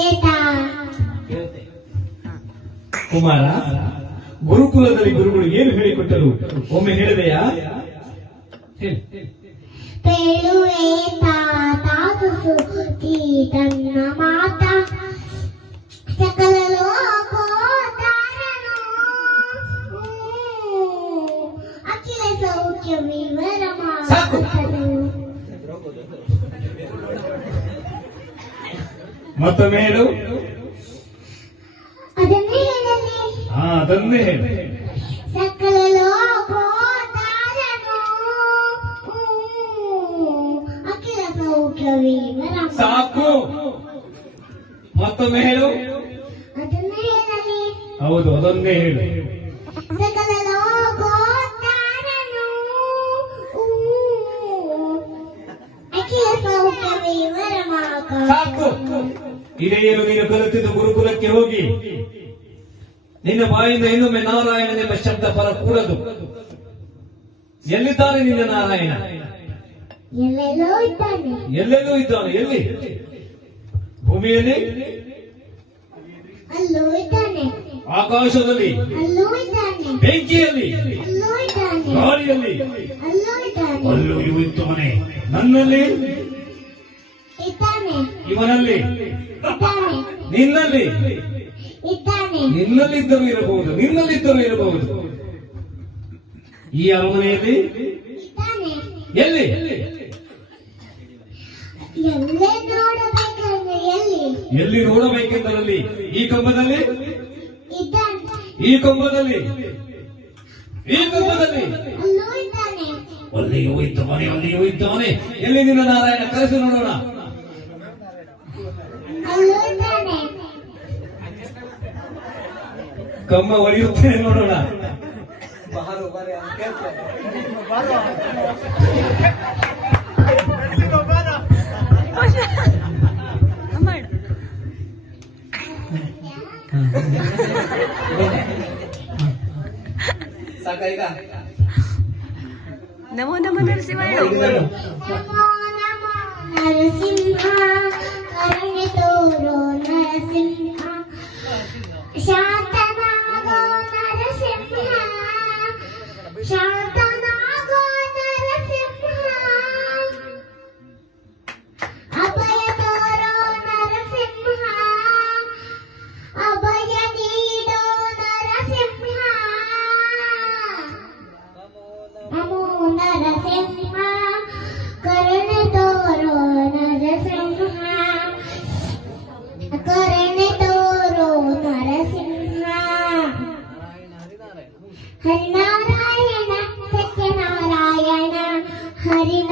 ಏತ ಕುಮಾರ ಗುರುಕುಲದಲ್ಲಿ ಗುರುಗಳು ಏನು ಹೇಳಿಕೊಟ್ಟರು ಒಮ್ಮೆ ಹೇಳಿದೆಯಾ ಹೇಳು. ಪೇಳು ಏತ ತಾತು ಸುತಿ ತನ್ನ ಮಾತ ಸಕಲ ಲೋಕೋದಾರನು ಅಖಿಲ ಸೌಖ್ಯ ವಿವರ ಸಾಕು. ಮತ್ತೊಮ್ಮೆ ಹೇಳು ಅದನ್ನೇ ಹೇಳಲಿ ಹಾ ಅದನ್ನೇ ಹೇಳು ಸಕಲ ಲೋಕೋದಾರನು ಅಖಿಲ ಸೌಖ್ಯ ವಿವರ ಸಾಕು ಮತ್ತೊಮ್ಮೆ ಹೇಳು ಅದನ್ನೇ ಹೇಳಲಿ ಹೌದು ಅದನ್ನೇ ಹೇಳು ಸಕಲ ಲೋಕೋದ್ಧಾರನು ಅಖಿಲ ಸೌಖ್ಯ ವಿವರಮಾಕ ಸಾಕು ಇದೇನು ನೀನು ಕಲಿತಿದ್ದು ಗುರುಕುಲಕ್ಕೆ ಹೋಗಿ. ನಿನ್ನ ಬಾಯಿಂದ ಇನ್ನೊಮ್ಮೆ ನಾರಾಯಣನೆಂಬ ಶಬ್ದ ಪರ ಕೂಡದು. ಎಲ್ಲಿದ್ದಾನೆ ನಿನ್ನ ನಾರಾಯಣ? ಎಲ್ಲೆಲ್ಲೋ ಇದ್ದಾನೆ. ಎಲ್ಲಿ? ಭೂಮಿಯಲ್ಲಿ? ಆಕಾಶದಲ್ಲಿ? ಬೆಂಕಿಯಲ್ಲಿ? ಗಾಳಿಯಲ್ಲಿ? ಅಲ್ಲೂ ಇದ್ದಾನೆ. ಇವು ನನ್ನಲ್ಲಿ? ಇವನಲ್ಲಿ. ನಿನ್ನಲ್ಲಿ. ನಿನ್ನಲ್ಲಿದ್ದರೂ ಇರಬಹುದು ನಿನ್ನಲ್ಲಿದ್ದರೂ ಇರಬಹುದು. ಈ ಅರಮನೆಯಲ್ಲಿ? ಎಲ್ಲಿ? ಎಲ್ಲೇ ನೋಡಬೇಕಂದ್ರೆ ಎಲ್ಲಿ? ಎಲ್ಲಿ ನೋಡಬೇಕೆಂದರಲ್ಲಿ? ಈ ಕಂಬದಲ್ಲಿ? ಈ ಕಂಬದಲ್ಲಿ? ಈ ಕಂಬದಲ್ಲಿ? ಅಲ್ಲಿಯೂ ಇದ್ದಾನೆ ಅಲ್ಲಿಯೂ ಇದ್ದಾನೆ. ಎಲ್ಲಿ ನಿನ್ನ ನಾರಾಯಣ? ಕರೆಸಿ ನೋಡೋಣ. ಕಂಬ ಒಡೆಯುತ್ತೇನೆ ನೋಡೋಣ ನಮೋ ನಮೋ ನರಸಿಂಹಾಯ ನಮೋ ನಮೋ ನರಸಿಂಹ します。Hare